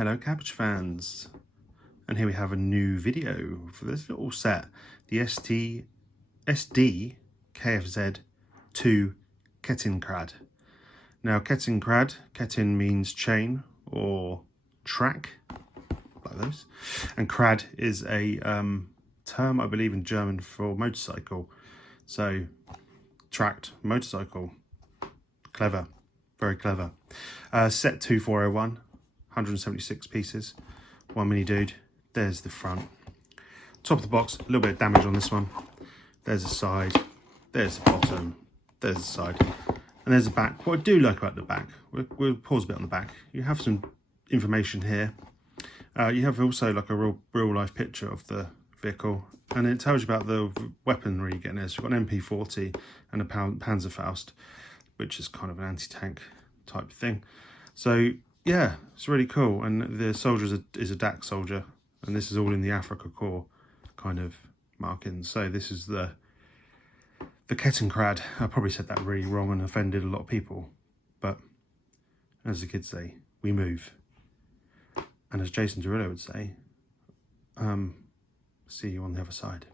Hello Cabbage fans, and here we have a new video for this little set, the SD.KFZ 2 Kettenkrad. Now Kettenkrad, Ketten means chain or track, like those, and krad is a term I believe in German for motorcycle, so tracked motorcycle. Clever, very clever. Set 2401. 176 pieces, one mini dude. There's the front. Top of the box, a little bit of damage on this one. There's the side, there's the bottom, there's the side, and there's the back. What I do like about the back, we'll pause a bit on the back. You have some information here. You have also like a real life picture of the vehicle, and it tells you about the weaponry you're getting there. So you've got an MP40 and a Panzerfaust, which is kind of an anti-tank type thing. So yeah, it's really cool, and the soldier is a DAC soldier, and this is all in the Africa Corps kind of markings. So this is the Kettenkrad. I probably said that really wrong and offended a lot of people, but as the kids say, we move. And as Jason Derulo would say, see you on the other side.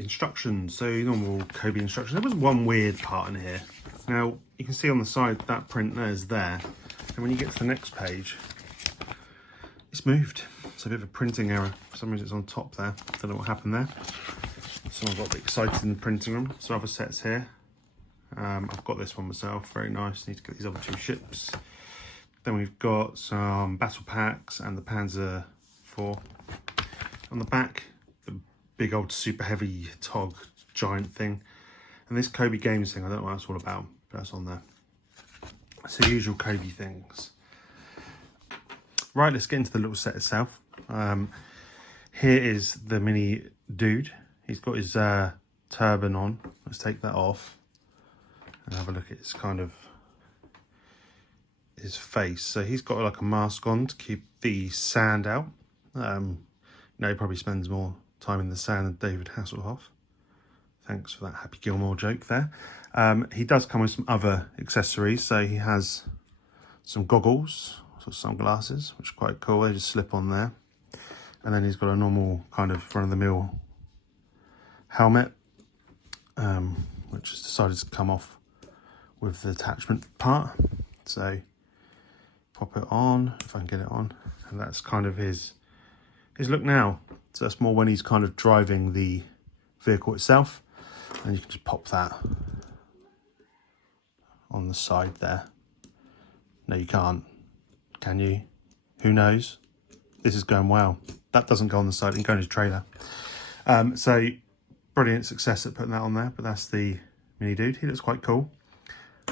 instructions. So normal Cobi instructions. There was one weird part in here. Now you can see on the side that print there's there, and when you get to the next page, it's moved. It's a bit of a printing error. For some reason it's on top there. Don't know what happened there. Someone got a bit excited in the printing room. So other sets here. I've got this one myself. Very nice. Need to get these other 2 ships. Then we've got some battle packs and the Panzer IV. On the back, the big old super heavy TOG giant thing. And this Cobi Games thing, I don't know what that's all about, but that's on there. It's the usual Cobi things. Right, let's get into the little set itself. Here is the mini dude. He's got his turban on. Let's take that off and have a look at his kind of his face. So he's got like a mask on to keep the sand out. You know, he probably spends more time in the sand than David Hasselhoff. Thanks for that Happy Gilmore joke there. He does come with some other accessories. So he has some goggles, sort of sunglasses, which are quite cool. They just slip on there. And then he's got a normal kind of run-of-the-mill helmet, which has decided to come off with the attachment part. So pop it on, if I can get it on. And that's kind of his look now. So that's more when he's kind of driving the vehicle itself, and you can just pop that on the side there. No, you can't, can you? Who knows? This is going well. That doesn't go on the side, it can go in his trailer. So brilliant success at putting that on there, but that's the mini dude. He looks quite cool.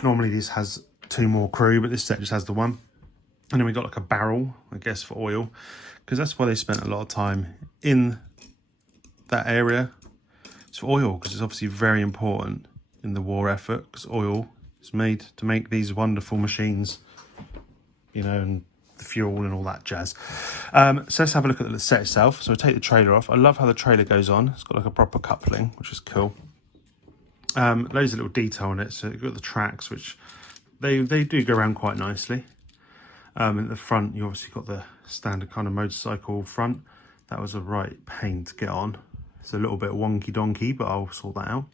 Normally this has 2 more crew, but this set just has the 1. And then we got like a barrel, I guess, for oil, because that's why they spent a lot of time in that area. It's for oil, because it's obviously very important in the war effort, because oil is made to make these wonderful machines, you know, and the fuel and all that jazz. So let's have a look at the set itself. So we'll take the trailer off. I love how the trailer goes on. It's got like a proper coupling, which is cool. Loads of little detail on it. So you've got the tracks, which they do go around quite nicely. At the front, you obviously got the standard kind of motorcycle front. That was a right pain to get on. It's a little bit wonky donkey, but I'll sort that out.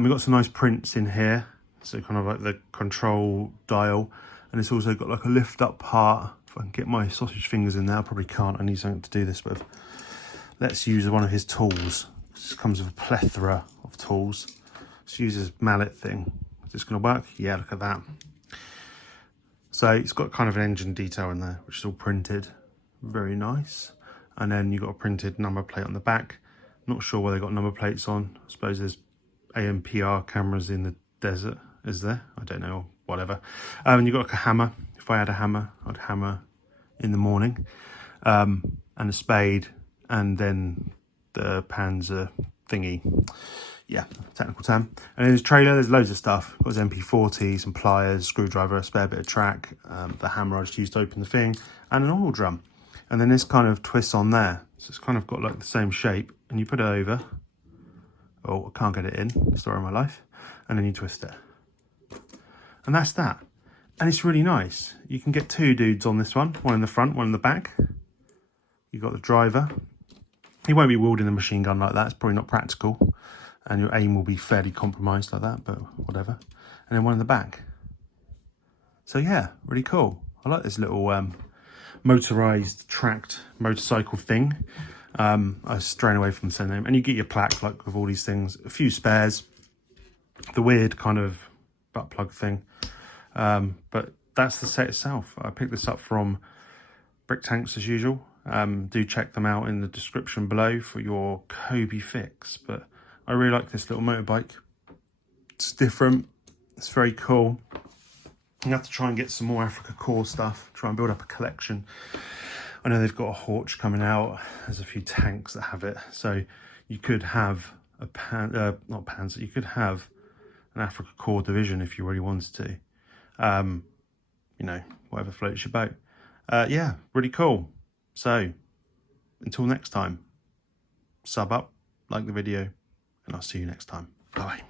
We've got some nice prints in here. So kind of like the control dial. And it's also got like a lift up part. If I can get my sausage fingers in there, I probably can't. I need something to do this with. Let's use one of his tools. This comes with a plethora of tools. Let's use his mallet thing. Is this going to work? Yeah, look at that. So it's got kind of an engine detail in there, which is all printed. Very nice. And then you've got a printed number plate on the back. Not sure why they got number plates on. I suppose there's AMPR cameras in the desert. Is there? I don't know. Whatever. And you've got like a hammer. If I had a hammer, I'd hammer in the morning. And a spade. And then the Panzer thingy. Yeah, technical term. And in his trailer, there's loads of stuff. Got his MP40, some pliers, screwdriver, a spare bit of track, the hammer I just used to open the thing, and an oil drum. And then this kind of twists on there. So it's kind of got like the same shape. And you put it over. Oh, I can't get it in. Story of my life. And then you twist it. And that's that. And it's really nice. You can get 2 dudes on this one. One in the front, one in the back. You've got the driver. He won't be wielding a machine gun like that. It's probably not practical. And your aim will be fairly compromised like that, but whatever. And then one in the back. So yeah, really cool. I like this little motorized tracked motorcycle thing. I was straying away from the same name. And you get your plaque like with all these things. A few spares. The weird kind of butt plug thing. But that's the set itself. I picked this up from BrickTanks as usual. Do check them out in the description below for your Cobi fix. But I really like this little motorbike. It's different. It's very cool. You have to try and get some more Africa Core stuff. Try and build up a collection. I know they've got a Horch coming out. There's a few tanks that have it. So you could have a not Panzer. You could have an Africa Core division if you really wanted to. You know, whatever floats your boat. Yeah, really cool. So until next time, sub up, like the video, and I'll see you next time. Bye.